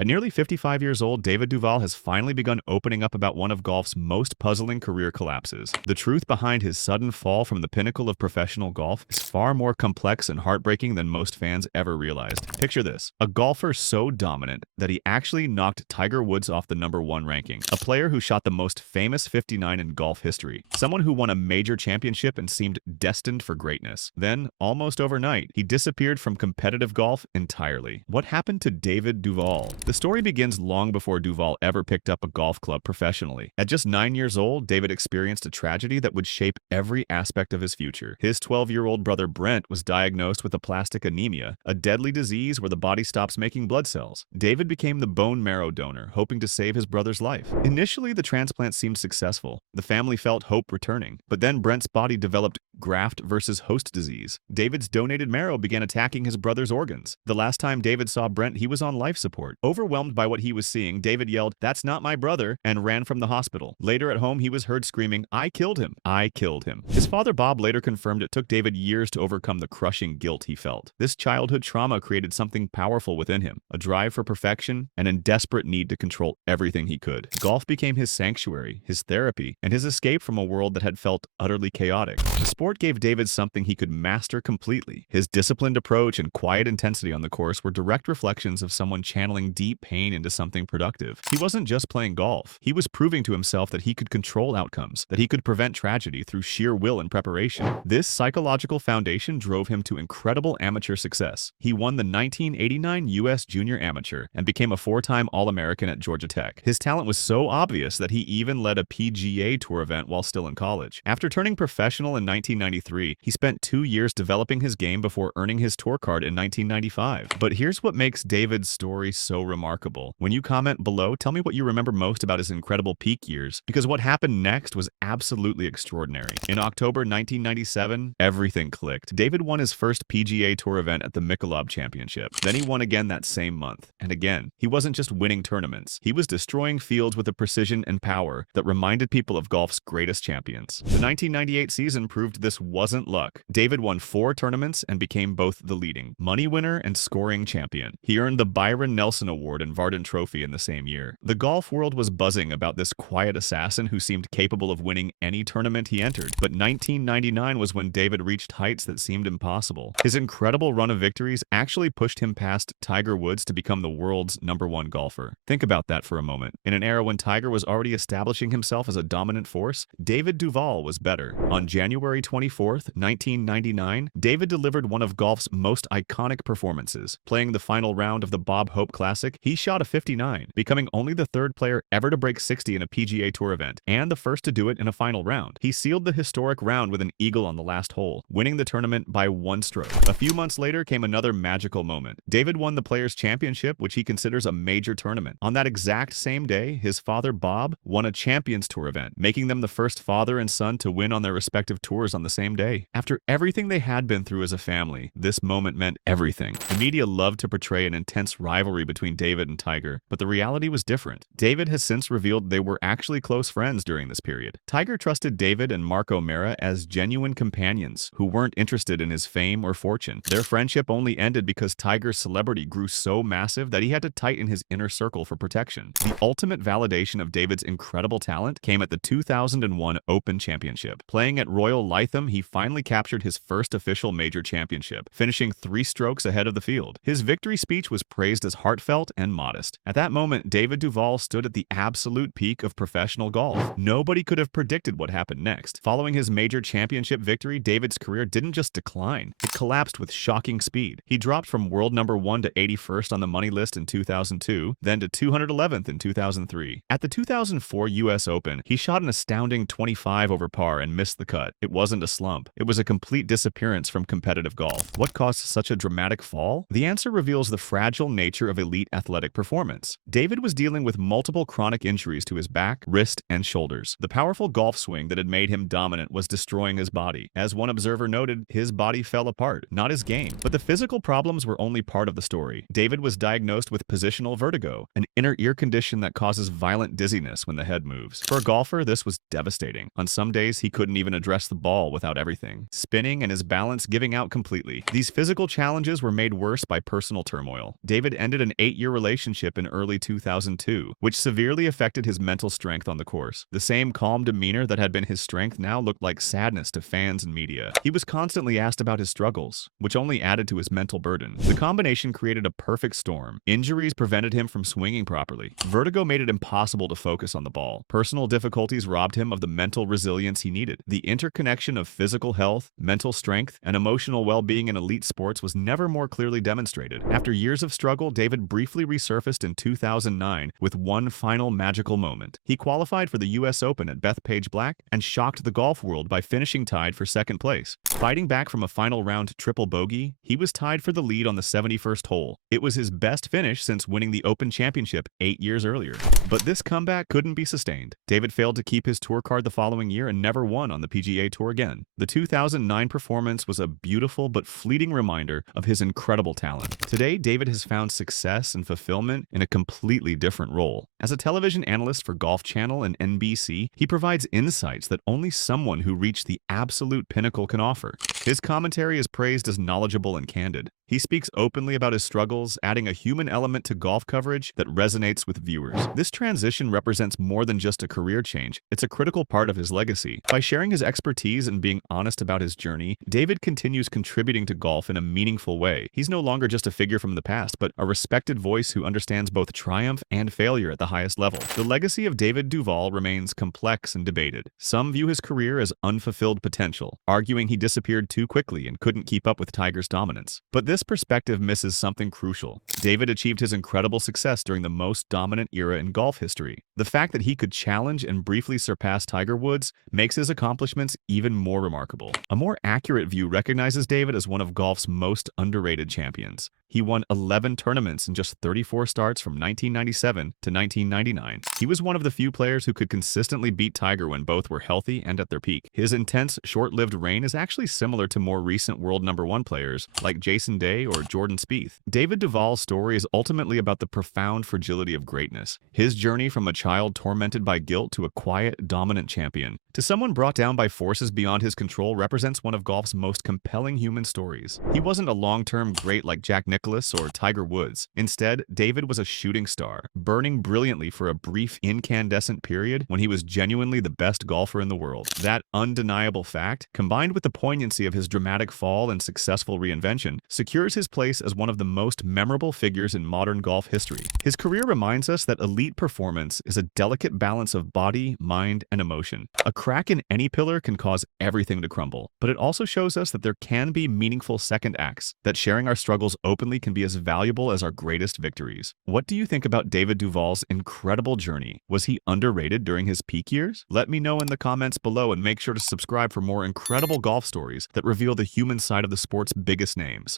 At nearly 55 years old, David Duval has finally begun opening up about one of golf's most puzzling career collapses. The truth behind his sudden fall from the pinnacle of professional golf is far more complex and heartbreaking than most fans ever realized. Picture this: a golfer so dominant that he actually knocked Tiger Woods off the #1 ranking, a player who shot the most famous 59 in golf history, someone who won a major championship and seemed destined for greatness. Then, almost overnight, he disappeared from competitive golf entirely. What happened to David Duval? The story begins long before Duval ever picked up a golf club professionally. At just 9 years old, David experienced a tragedy that would shape every aspect of his future. His 12-year-old brother Brent was diagnosed with aplastic anemia, a deadly disease where the body stops making blood cells. David became the bone marrow donor, hoping to save his brother's life. Initially, the transplant seemed successful. The family felt hope returning. But then Brent's body developed graft versus host disease. David's donated marrow began attacking his brother's organs. The last time David saw Brent, he was on life support. Overwhelmed by what he was seeing, David yelled, "That's not my brother," and ran from the hospital. Later at home, he was heard screaming, "I killed him! I killed him!" His father Bob later confirmed it took David years to overcome the crushing guilt he felt. This childhood trauma created something powerful within him, a drive for perfection and a desperate need to control everything he could. Golf became his sanctuary, his therapy, and his escape from a world that had felt utterly chaotic. The sport gave David something he could master completely. His disciplined approach and quiet intensity on the course were direct reflections of someone channeling deep pain into something productive. He wasn't just playing golf. He was proving to himself that he could control outcomes, that he could prevent tragedy through sheer will and preparation. This psychological foundation drove him to incredible amateur success. He won the 1989 U.S. Junior Amateur and became a 4-time All-American at Georgia Tech. His talent was so obvious that he even led a PGA Tour event while still in college. After turning professional in 1993, he spent 2 years developing his game before earning his tour card in 1995. But here's what makes David's story so remarkable. When you comment below, tell me what you remember most about his incredible peak years, because what happened next was absolutely extraordinary. In October 1997, everything clicked. David won his first PGA Tour event at the Michelob Championship. Then he won again that same month. And again, he wasn't just winning tournaments. He was destroying fields with a precision and power that reminded people of golf's greatest champions. The 1998 season proved this wasn't luck. David won 4 tournaments and became both the leading money winner and scoring champion. He earned the Byron Nelson Award and Vardon Trophy in the same year. The golf world was buzzing about this quiet assassin who seemed capable of winning any tournament he entered. But 1999 was when David reached heights that seemed impossible. His incredible run of victories actually pushed him past Tiger Woods to become the world's #1 golfer. Think about that for a moment. In an era when Tiger was already establishing himself as a dominant force, David Duval was better. On January 24th, 1999, David delivered one of golf's most iconic performances. Playing the final round of the Bob Hope Classic, he shot a 59, becoming only the 3rd player ever to break 60 in a PGA Tour event, and the first to do it in a final round. He sealed the historic round with an eagle on the last hole, winning the tournament by 1 stroke. A few months later came another magical moment. David won the Players' Championship, which he considers a major tournament. On that exact same day, his father Bob won a Champions Tour event, making them the first father and son to win on their respective tours on the same day. After everything they had been through as a family, this moment meant everything. The media loved to portray an intense rivalry between David and Tiger, but the reality was different. David has since revealed they were actually close friends during this period. Tiger trusted David and Mark O'Mara as genuine companions who weren't interested in his fame or fortune. Their friendship only ended because Tiger's celebrity grew so massive that he had to tighten his inner circle for protection. The ultimate validation of David's incredible talent came at the 2001 Open Championship. Playing at Royal Lytham, he finally captured his first official major championship, finishing 3 strokes ahead of the field. His victory speech was praised as heartfelt and modest. At that moment, David Duval stood at the absolute peak of professional golf. Nobody could have predicted what happened next. Following his major championship victory, David's career didn't just decline, it collapsed with shocking speed. He dropped from world #1 to 81st on the money list in 2002, then to 211th in 2003. At the 2004 US Open, he shot an astounding 25 over par and missed the cut. It wasn't a slump. It was a complete disappearance from competitive golf. What caused such a dramatic fall? The answer reveals the fragile nature of elite athletic performance. David was dealing with multiple chronic injuries to his back, wrist, and shoulders. The powerful golf swing that had made him dominant was destroying his body. As one observer noted, his body fell apart, not his game. But the physical problems were only part of the story. David was diagnosed with positional vertigo, an inner ear condition that causes violent dizziness when the head moves. For a golfer, this was devastating. On some days, he couldn't even address the ball without everything spinning and his balance giving out completely. These physical challenges were made worse by personal turmoil. David ended an 8-year 5-year relationship in early 2002, which severely affected his mental strength on the course. The same calm demeanor that had been his strength now looked like sadness to fans and media. He was constantly asked about his struggles, which only added to his mental burden. The combination created a perfect storm. Injuries prevented him from swinging properly. Vertigo made it impossible to focus on the ball. Personal difficulties robbed him of the mental resilience he needed. The interconnection of physical health, mental strength, and emotional well-being in elite sports was never more clearly demonstrated. After years of struggle, David briefly resurfaced in 2009 with one final magical moment. He qualified for the U.S. Open at Bethpage Black and shocked the golf world by finishing tied for second place. Fighting back from a final round triple bogey, he was tied for the lead on the 71st hole. It was his best finish since winning the Open Championship 8 years earlier. But this comeback couldn't be sustained. David failed to keep his tour card the following year and never won on the PGA Tour again. The 2009 performance was a beautiful but fleeting reminder of his incredible talent. Today, David has found success and fulfillment in a completely different role. As a television analyst for Golf Channel and NBC, he provides insights that only someone who reached the absolute pinnacle can offer. His commentary is praised as knowledgeable and candid. He speaks openly about his struggles, adding a human element to golf coverage that resonates with viewers. This transition represents more than just a career change. It's a critical part of his legacy. By sharing his expertise and being honest about his journey, David continues contributing to golf in a meaningful way. He's no longer just a figure from the past, but a respected voice who understands both triumph and failure at the highest level. The legacy of David Duval remains complex and debated. Some view his career as unfulfilled potential, arguing he disappeared too quickly and couldn't keep up with Tiger's dominance. But this perspective misses something crucial. David achieved his incredible success during the most dominant era in golf history. The fact that he could challenge and briefly surpass Tiger Woods makes his accomplishments even more remarkable. A more accurate view recognizes David as one of golf's most underrated champions. He won 11 tournaments in just 34 starts from 1997 to 1999. He was one of the few players who could consistently beat Tiger when both were healthy and at their peak. His intense, short-lived reign is actually similar to more recent world #1 players like Jason Day or Jordan Spieth. David Duval's story is ultimately about the profound fragility of greatness. His journey from a child tormented by guilt to a quiet, dominant champion, to someone brought down by forces beyond his control, represents one of golf's most compelling human stories. He wasn't a long-term great like Jack Nicklaus or Tiger Woods. Instead, David was a shooting star, burning brilliantly for a brief incandescent period when he was genuinely the best golfer in the world. That undeniable fact, combined with the poignancy of his dramatic fall and successful reinvention, secures his place as one of the most memorable figures in modern golf history. His career reminds us that elite performance is a delicate balance of body, mind, and emotion. A crack in any pillar can cause everything to crumble, but it also shows us that there can be meaningful second acts, that sharing our struggles openly can be as valuable as our greatest victories. What do you think about David Duval's incredible journey? Was he underrated during his peak years? Let me know in the comments below, and make sure to subscribe for more incredible golf stories that reveal the human side of the sport's biggest names.